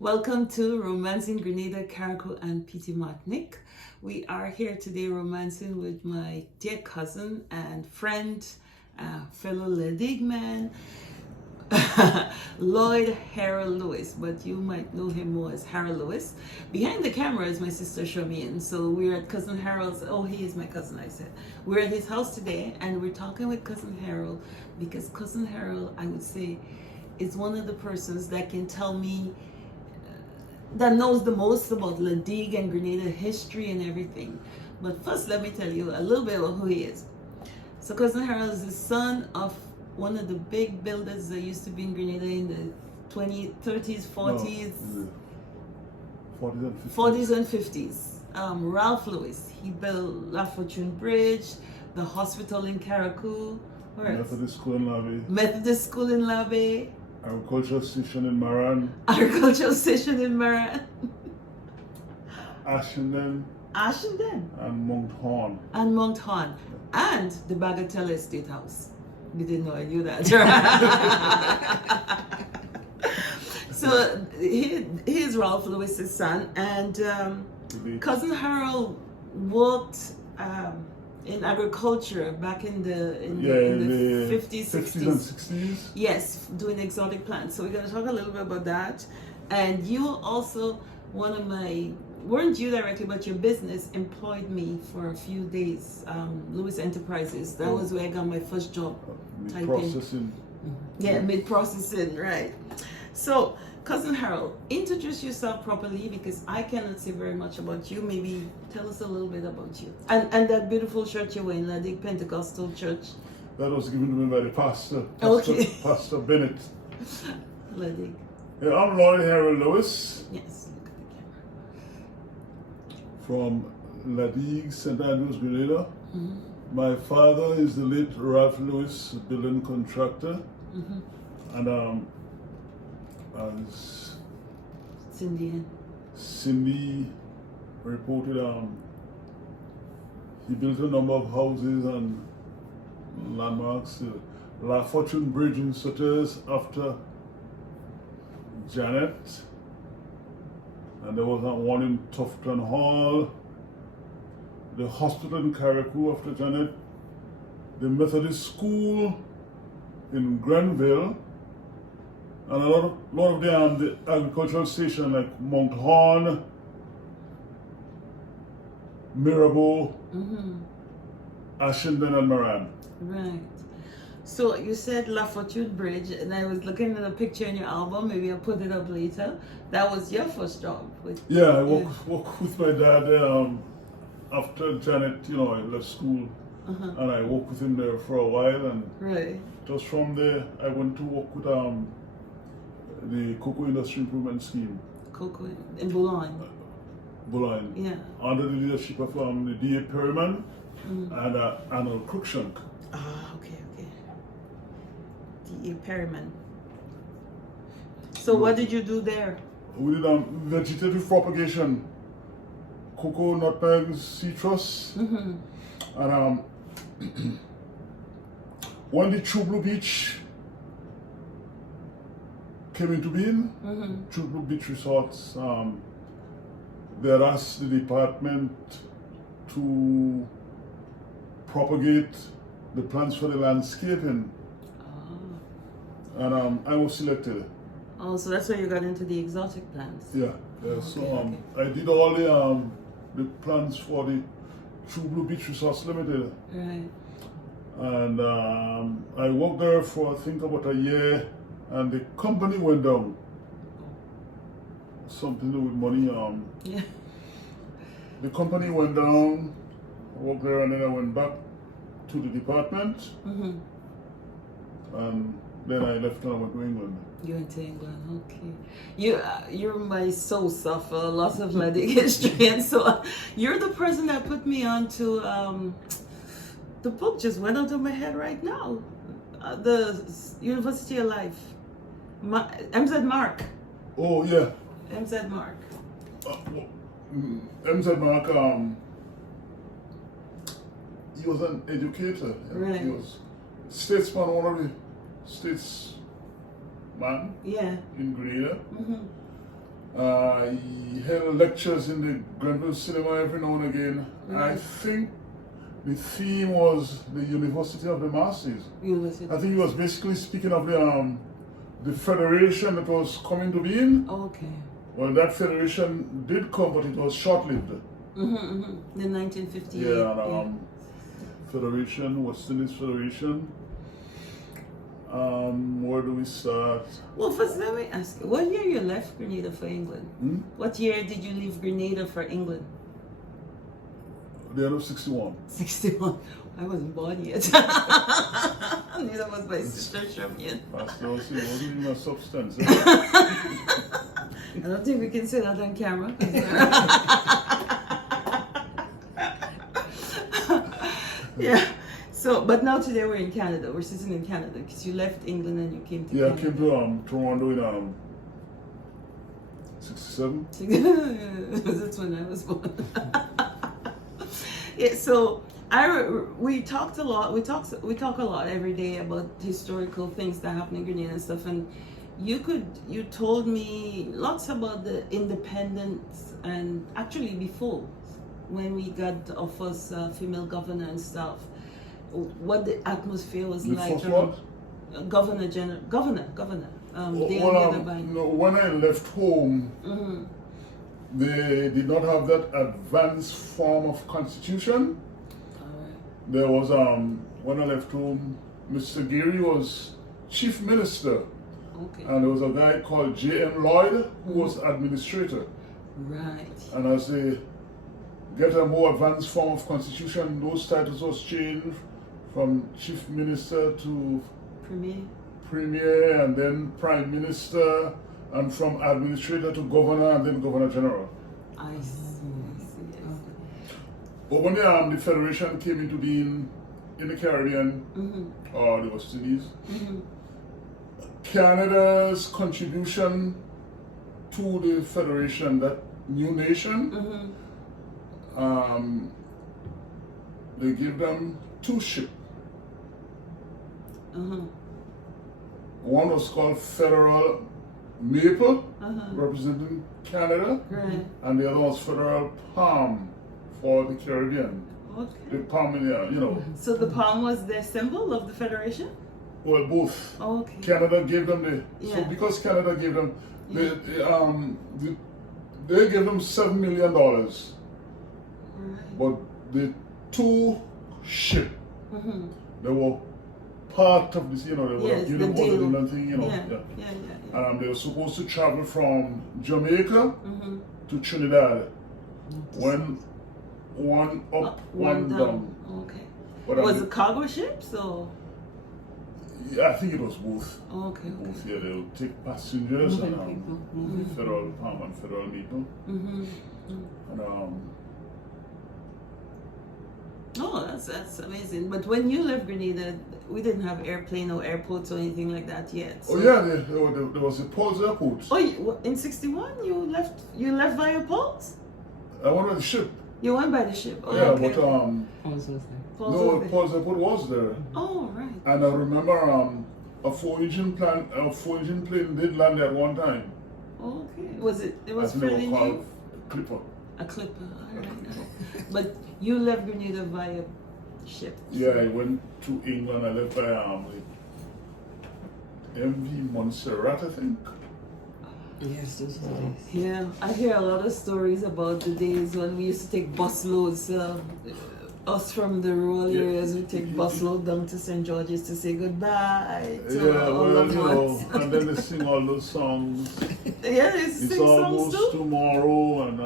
Welcome to Romancing Grenada, Carriacou, and Petit Martinique. We are here today romancing with my dear cousin and friend, fellow Digue man, Lloyd Harold Lewis, but you might know him more as Harold Lewis. Behind the camera is my sister Charmaine. So we're at Cousin Harold's. Oh, he is my cousin, I said. We're at his house today and we're talking with Cousin Harold because Cousin Harold, I would say, is one of the persons that can tell me that knows the most about Digue and Grenada history and everything. But first, let me tell you a little bit about who he is. So Cousin Harold is the son of one of the big builders that used to be in Grenada in the 30s, 40s, No, 40s and 50s. 40s and 50s. Ralph Lewis. He built La Fortune Bridge, the hospital in Carriacou, Methodist School in Labe, Methodist School in Labe, Agricultural Station in Maran, Agricultural Station in Maran, Ashenden, and Mount Horn. and Mount Horn, and the Bagatelle Estate House. You didn't know I knew that. So he is Ralph Lewis's son, and Cousin Harold worked in agriculture back in the 50s, 60s. and 60s. Yes, doing exotic plants. So we're going to talk a little bit about that. And you also, weren't you directly, but your business employed me for a few days. Lewis Enterprises. That was where I got my first job. Meat processing. Yeah, meat processing, right. So, Cousin Harold, introduce yourself properly because I cannot say very much about you. Maybe tell us a little bit about you. And that beautiful shirt you're wearing, the Pentecostal church. That was given to me by the pastor, Okay. Pastor Bennett. Digue. Yeah, I'm Lloyd Harold Lewis Yes, look at the camera. from Digue, St. Andrews, Grenada. Mm-hmm. My father is the late Ralph Lewis, building contractor. Mm-hmm. And as Cindy reported, he built a number of houses and landmarks. La Fortune Bridge in Sotters after Janet, and there was one in Tufton Hall, the hospital in Carriacou after Janet, the Methodist School in Grenville, and a lot of the agricultural station like Mount Horn, Mirabeau, Ashenden, and Maran. Right. So you said La Fortune Bridge, and I was looking at a picture in your album. Maybe I'll put it up later. That was your first job. I worked with my dad after Janet, I left school, and I worked with him there for a while. And right. just from there, I went to work with the Cocoa Industry Improvement Scheme. Cocoa in Boulogne. Boulogne. Yeah. Under the leadership of the D.A. Perryman and Arnold Cruikshank. Ah, okay. D.A. Perryman. So what did you do there? We did vegetative propagation, cocoa, nutmeg, citrus, and when the True Blue Beach came into being, True Blue Beach Resorts, they had asked the department to propagate the plants for the landscaping, and I was selected. Oh, so that's why you got into the exotic plants. Yeah. So I did all the plans for the True Blue Beach Resorts Limited. Right. And I worked there for I think about a year, and the company went down. Something to do with money. Yeah. The company went down. I worked there, and then I went back to the department. And then I left and I went to England. You went to England, okay. You're my soul suffer, lots of Digue history and so on. You're the person that put me on to, the book just went out of my head right now. The University of Life. MZ Mark. Oh, yeah. MZ Mark. MZ Mark, he was an educator. Right. He was statesman, one of the statesmen Yeah. in Grenada. He held lectures in the Grenada cinema every now and again. I think the theme was the University of the Masses. I think he was basically speaking of the federation that was coming to being. Okay. Well, that federation did come, but it was short-lived. The 1958. Yeah, Federation, West Indies Federation. Where do we start? Well, first let me ask you, what year you left Grenada for England? What year did you leave Grenada for England? The end of 61. 61. I wasn't born yet. Neither was my sister Shermian. Pastor, it wasn't even a substance. I don't think we can say that on camera. Yeah. So, but now today we're in Canada. We're sitting in Canada because you left England and you came to Yeah, Canada. I came to Toronto in 67. That's when I was born. Yeah. So we talked a lot. We talk a lot every day about historical things that happen in Grenada and stuff. And you told me lots about the independence and actually before when we got our first female governor and stuff. What the atmosphere was like. First what? Governor. When I left home, they did not have that advanced form of constitution. There was when I left home, Mr. Gary was chief minister, and there was a guy called J.M. Lloyd who was administrator. Right. And as they get a more advanced form of constitution, those titles was changed from chief minister to premier, and then prime minister, and from administrator to governor, and then governor general. I see. But when the federation came into being in the Caribbean or the West Indies, Canada's contribution to the federation, that new nation, they gave them 2 ships. One was called Federal Maple, representing Canada, and the other was Federal Palm for the Caribbean. Okay. The palm, So the palm was the symbol of the federation? Well, both. Okay. Canada gave them so because Canada gave them they gave them $7 million, but the 2 ships they were part of this, they were giving them all the different thing, And they were supposed to travel from Jamaica to Trinidad. One up, one down. Okay. But was it cargo ships or? Yeah, I think it was both. Okay. Both, yeah, they would take passengers and Federal Palm and Federal Maple. And oh, that's amazing. But when you left Grenada, we didn't have airplane or airports or anything like that yet. So. Oh yeah, there was a Pulse airport. Oh, in 61 you left via Pulse? I went by the ship. You went by the ship. Oh, yeah, okay. but Pulse was no, Pulse airport was there. Oh, right. And I remember a 4-engine plane did land there at one time. Okay. Was it? It was I think fairly they were called new. Clipper. A Clipper. All right. But you left Grenada via ship. Yeah, I went to England. I left by MV Montserrat, I think. Yes, those are the days. Yeah, I hear a lot of stories about the days when we used to take busloads. Us from the rural areas, we take busload down to St. George's to say goodbye to our loved ones. And then they sing all those songs. Yeah, they sing It's songs almost too. tomorrow, and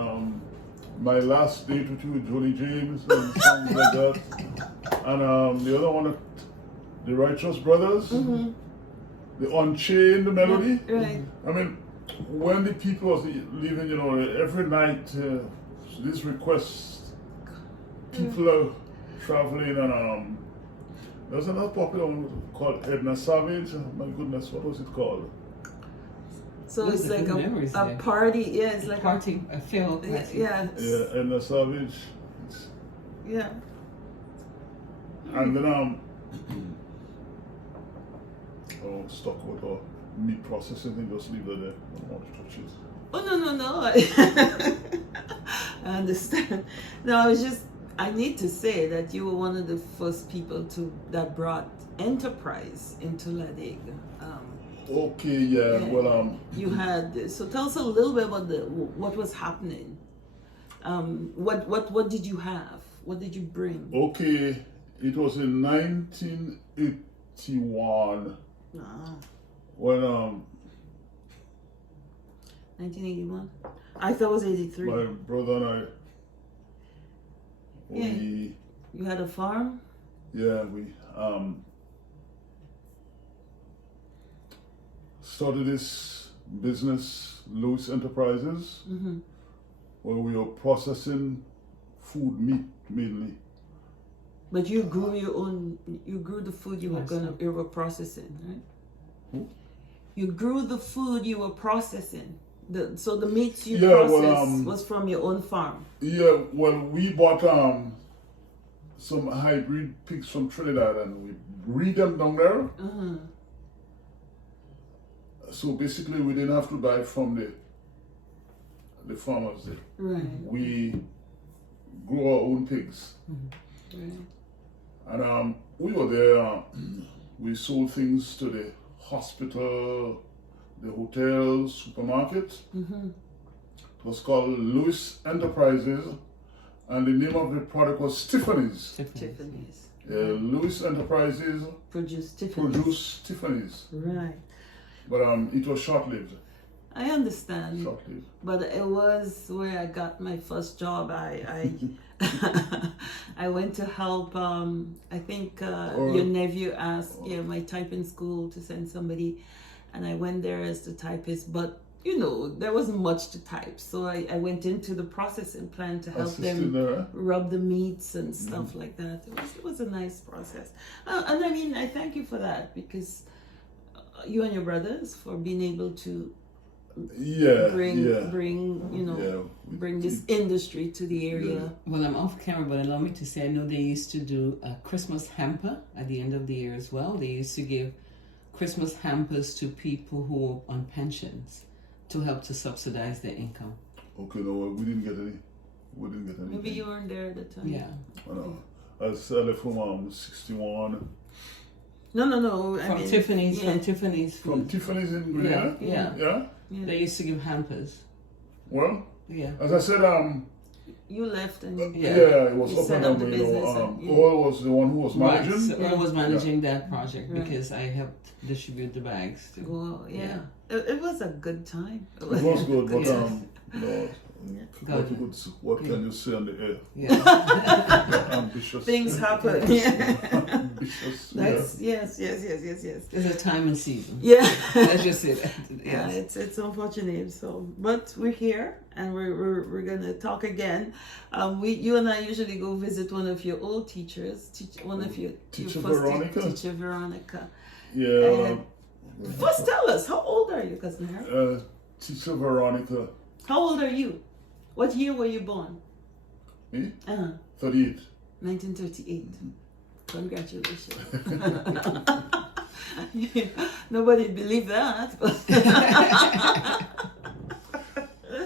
My Last Date with You with Johnny James, and songs like that. And the other one, the Righteous Brothers, the Unchained melody. Right. I mean, when the people was leaving, every night, these requests, people are traveling, and there's another popular one called Edna Savage. My goodness, what was it called? So Those it's are like good a memories, party. Yeah, it's like party, a failed party. Yeah. Yeah, Edna Savage. Yeah. And then stuck with her. meat processing thing, just leave that there. I don't want to touch it. Oh, no. I understand. No, I need to say that you were one of the first people that brought enterprise into La Digue. Okay, yeah. Well, you had, so tell us a little bit about what was happening. What did you have? What did you bring? Okay, it was in 1981 when 1981. I thought it was 83. my brother and I, You had a farm? we started this business, Lewis Enterprises, where we were processing meat mainly. But you grew the food you were processing, right? You grew the food you were processing. So the meats you processed was from your own farm. Yeah, well, we bought some hybrid pigs from Trinidad and we breed them down there. So basically, we didn't have to buy from the farmers there. Right. We grew our own pigs. Right. And we were there. We sold things to the hospital, the hotel, supermarket. It was called Lewis Enterprises, and the name of the product was Tiffany's. Tiffany's. Lewis Enterprises Produced Tiffany's. Right. But it was short-lived. I understand. Short-lived. But it was where I got my first job. I I went to help. I think your nephew asked my typing school to send somebody, and I went there as the typist. But there wasn't much to type, so I went into the processing plant to help them rub the meats and stuff like that. It was a nice process, and I mean I thank you for that, because you and your brothers for being able to bring this industry to the area. Well, I'm off camera, but allow me to say, I know they used to do a Christmas hamper at the end of the year as well. They used to give Christmas hampers to people who were on pensions to help to subsidize their income. Okay, no, we didn't get any. We didn't get any. Maybe you weren't there at the time. Yeah. I left from 61. No. From Tiffany's From Tiffany's in Grenada? Yeah. They used to give hampers. Well, as I said, you left and it was up and up down. the business. Earl was the one who was managing. Right, so Earl was managing that project because I helped distribute the bags too. Well, it was a good time. It was good, but what can you say on the air? Yeah. Ambitious. Things happen. Ambitious. Yes. There's a time and season. Yeah. Let's just say that. Yeah, it's unfortunate. So, but we're here and we're gonna talk again. You and I usually go visit one of your old teachers. Teacher Veronica. Teacher Veronica. Yeah. First, tell us, how old are you, Cousin Harold? Teacher Veronica. How old are you? What year were you born? Me? 38. 1938. Congratulations. Nobody believed that.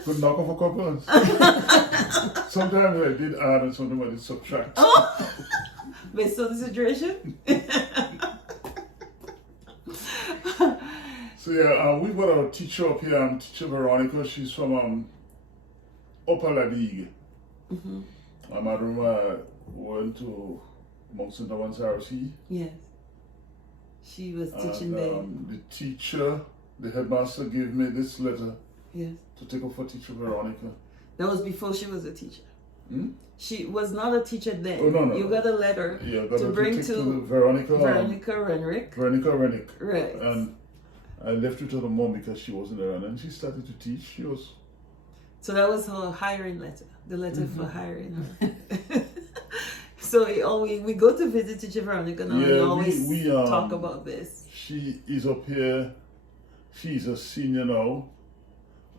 Could knock off a couple. Sometimes I did add and sometimes I did subtract. Based on the situation? So we've got our teacher up here, Teacher Veronica. She's from Upper La Digue. My mother went to Mount St. Lawrence RC. Yes. She was teaching there. The teacher, the headmaster, gave me this letter to take up for Teacher Veronica. That was before she was a teacher. She was not a teacher then. Oh, no. You got a letter to bring to Veronica Renwick. Veronica Renwick. Right. And I left it to the mom because she wasn't around, and she started to teach. So that was her hiring letter, the letter for hiring her. So we go to visit Teacher Veronica now. We always talk about this. She is up here. She's a senior now,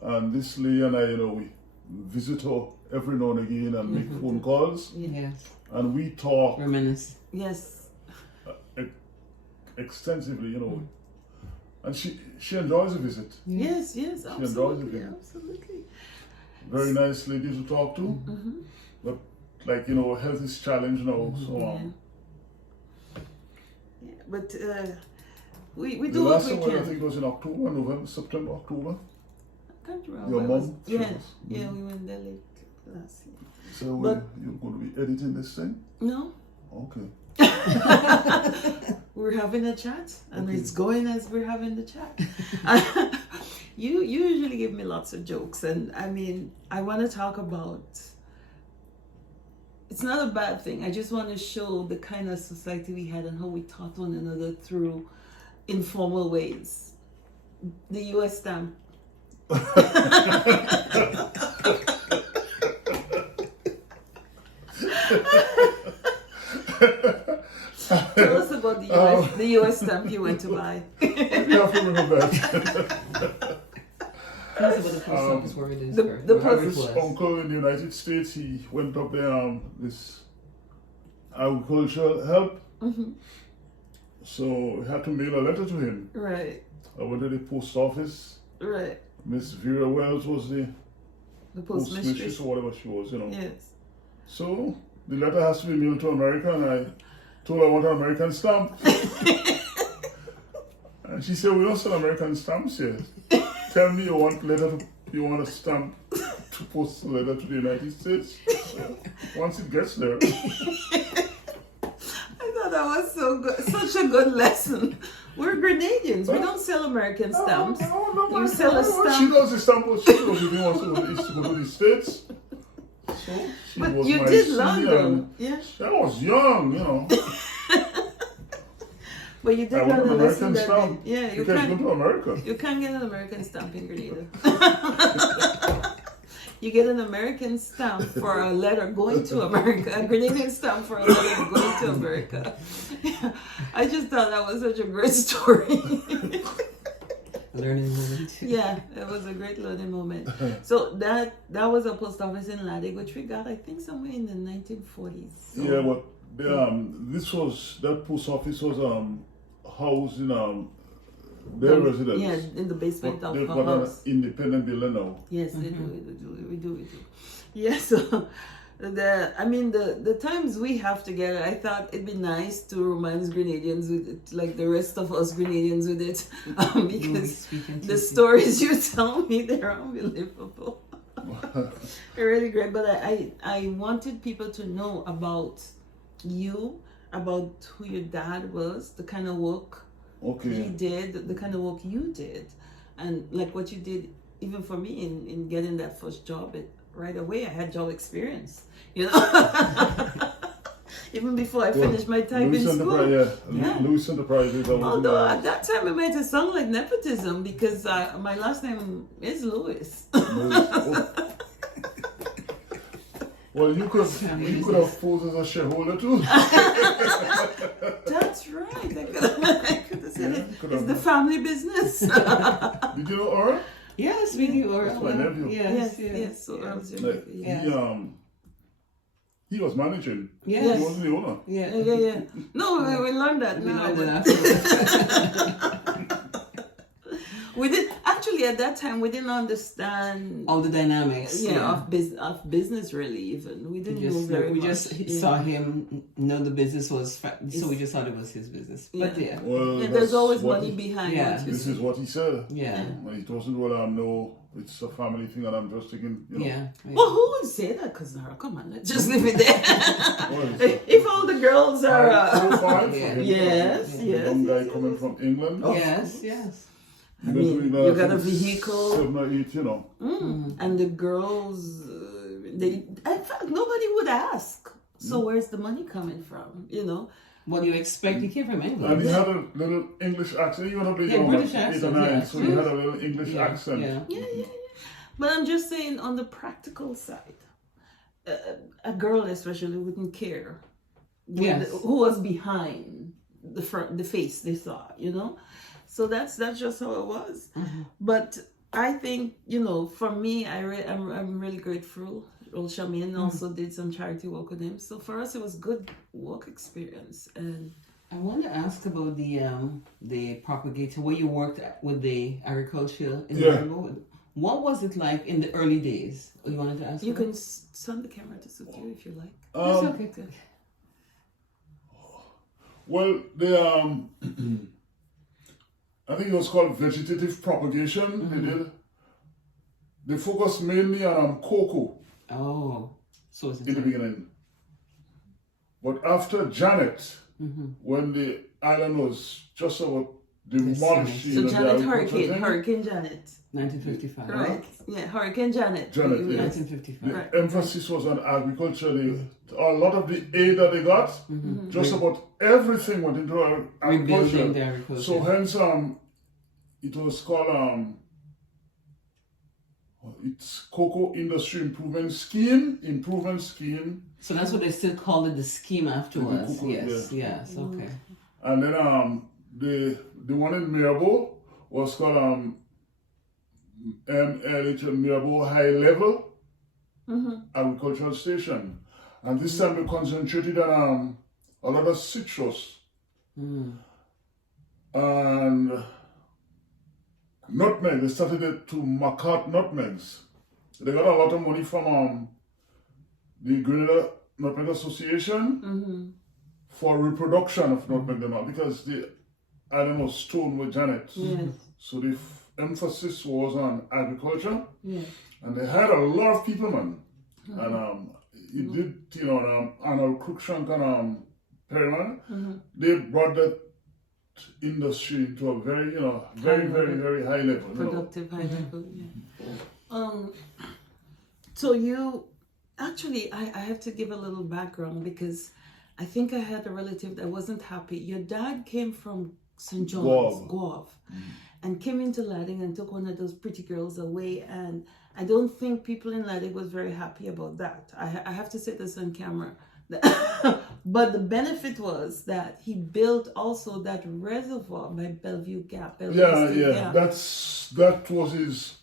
and this lady and I, we visit her every now and again and make phone calls. Yes. And we talk. Reminisce. Yes. Extensively, And she enjoys the visit. Yes, enjoys absolutely, it. absolutely. Very nice lady to talk to. Mm-hmm. But like, health is challenged now. So Yeah, but we the do what last we time I can. think it was in October, November, September, October. I can't remember. Your It mom was- took Yeah, us. yeah, we went there late last year. So But- you're going to be editing this thing? No, Okay. we're having a chat, and Okay. it's going as we're having the chat. You usually give me lots of jokes, and I mean, I want to talk about. It's not a bad thing. I just want to show the kind of society we had and how we taught one another through informal ways. The U.S. stamp. Tell us about the US stamp you went to buy. You have to remember that. Tell us about the post office where it is. the where post- it His was. uncle in the United States, he went up there, this agricultural help. Mhm. So I had to mail a letter to him. Right, I went to the post office. right. Miss Vera Wells was the The postmistress postmistress. or whatever she was, Yes. So the letter has to be mailed to America, and I told her I want an American stamp. And she said, "We don't sell American stamps here. Tell me you want a stamp to post a letter to the United States. So once it gets there, I thought that was so good, such a good lesson. We're Grenadians. We don't sell American stamps. You sell a She stamp. knows the stamp, but she knows you didn't want to go to the States. So she But was you my did senior, London. and Yeah. I was young. But you did I want learn an a lesson American that stamp. yeah, you Because go can't to America. you can't get an American stamp in Grenada. You get an American stamp for a letter going to America, a Grenadian stamp for a letter going to America. I just thought that was such a great story. Learning moment. Yeah, it was a great learning moment. So that was a post office in Digue, which we got, I think, somewhere in the 1940s. So, Yeah, but that post office was housed in their residence. Yeah, in the basement But of they've the got an house. independent building now. Yes, we do. Yeah, so the times we have together, I thought it'd be nice to romance Grenadians with it, like the rest of us Grenadians with it, because the stories you tell me, they're unbelievable. They're really great, but I wanted people to know about you, about who your dad was, the kind of work he did, the kind of work you did, and like what you did even for me in getting that first job. Right away I had job experience, even before I finished my time in school. Lewis Enterprises. Although at that time it made it sound like nepotism, because my last name is Lewis. Well, you could have posed as a shareholder too. That's right. I could have said it's the family business. Did you know Earl? Yes, we do. That's my nephew. Yes. So I was your nephew, He was managing. Yes. He wasn't the owner. Yeah. No, we learned that We now. learned that afterwards. We did actually at that time we didn't understand All the dynamics. of business really. Even we didn't know very we much. just saw him know the business was so we just thought it was his business. But yeah. Well, There's always what money behind Yeah. what you This do. is what he said. Yeah. He doesn't no, it's a family thing, and I'm just thinking, Yeah. Well, who would say that, cousin Harold? Come on, let's just leave it there. What is it? If all the girls are, Profile from Yeah. him. Yes, The yes, young guy yes, coming yes. from England. Yes. I mean, you got a vehicle. 7 or 8, And the girls, in fact, nobody would ask. So where's the money coming from? What do you expect? He came from And England. he had a little English accent. He went up there young, British like 8 or accent, 9, yeah. so he had a little English accent. Yeah. Yeah. But I'm just saying, on the practical side, a girl especially wouldn't care Yes. who was behind the face they saw, So that's just how it was. Mm-hmm. But I think, for me, I'm really grateful. Old Shamin also did some charity work with him. So for us, it was good work experience. And I want to ask about the propagator where you worked with the agriculture in Yeah. the What was it like in the early days? You wanted to ask? You about? can turn the camera to suit you if you like. That's okay. Good. Well, I think it was called vegetative propagation. They did. They focused mainly on cocoa Oh, so it's in the beginning. But after Janet, when the island was just about demolished, So Janet Hurricane. Hurricane Janet. 1955. Right. Yeah, Hurricane Janet. Janet, yeah. 1955. Right. The emphasis was on agriculture. A lot of the aid that they got, just about everything went into agriculture. Rebuilding the agriculture. So hence, it was called it's Cocoa Industry Improvement Scheme. So that's what they still call it, the scheme afterwards. Cocoa, Yes, yeah. yes, okay. And then the one in Mirabo was called MLH Mirabo High Level Agricultural Station. And this time we concentrated on a lot of citrus and nutmeg. They started it to Macart nutmegs. They got a lot of money from the Grenada Nutmeg Association for reproduction of nutmeg because the island was torn with Janet. Yes. So the emphasis was on agriculture. Yeah. And they had a lot of people, man. And it did, on Cruikshank and Perryman, they brought that industry to a very, very high level. Productive high level, yeah. So you, actually, I have to give a little background because I think I had a relative that wasn't happy. Your dad came from St. John's, Guave, and came into Ladig and took one of those pretty girls away. And I don't think people in Ladig was very happy about that. I have to say this on camera. But the benefit was that he built also that reservoir by Bellevue Gap. Gap. That was his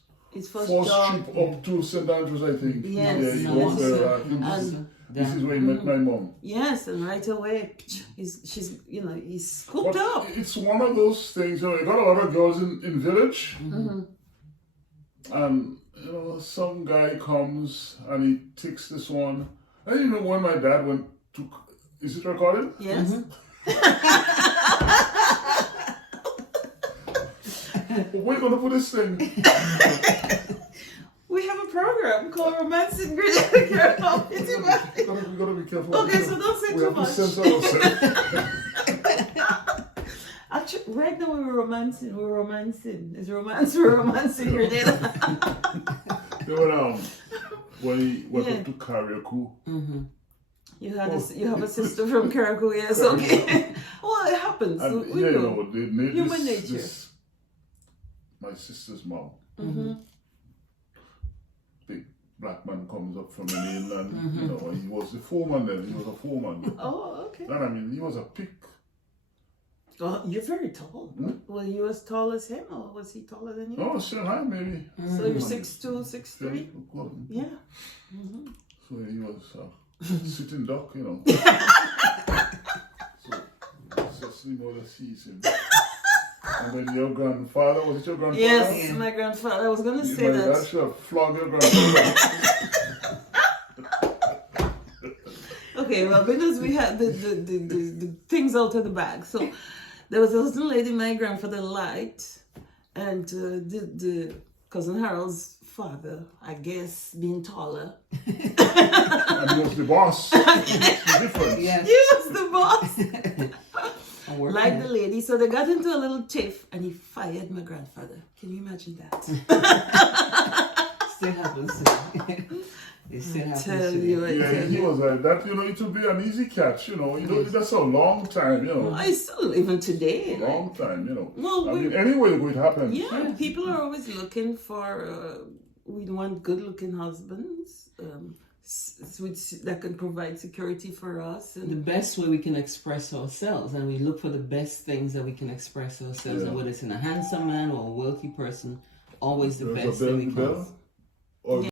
first trip job. up to St. Andrews, I think. Yes, Yeah, he yes. was there. I think this is where he met my mom. Yes, and right away, he's scooped But up. it's one of those things, you got a lot of girls in village, and some guy comes and he takes this one. I even when my dad went to, is it recorded? Yes. Where are you gonna put this thing? We have a program called Romancing Grenada. We gotta be careful. Okay, so don't say we too have much. to censor ourselves. Actually, right now we're romancing. It's romance. We're romancing Grenada. When he went up to Carriacou. You have a sister from Carriacou, yes, okay. Well, it happens. And We know. they made Human nature. this, my sister's mom. Big black man comes up from the mainland, and he was the foreman then. He was a foreman. Oh, okay. And I mean, he was a pick. Oh, you're very tall. Were you as tall as him, or was he taller than you? No, same height maybe. So you're 6'2", 6'3"? Yeah. So he was sitting duck, So it's just that sees him. And then your grandfather, was it your grandfather? Yes, my grandfather. I was going to say My dad that. should have flogged your grandfather. Okay, well, because we had the things out of the bag. So there was a certain lady my grandfather liked, and the cousin Harold's father, I guess, being taller. And he was the boss. It's different. Yes. He was the boss. Like the lady. So they got into a little tiff, and he fired my grandfather. Can you imagine that? Still happens. It still happens. Tell you, Yeah, he was like that. It would be an easy catch. That's a long time. I still, even today. A long time. Well, I mean, anyway, it happens. Yeah, people are always looking for, we want good-looking husbands that can provide security for us. The And best way we can express ourselves, and we look for the best things that we can express ourselves, and whether it's in a handsome man or a wealthy person, always the There's best a thing we bell. can. Or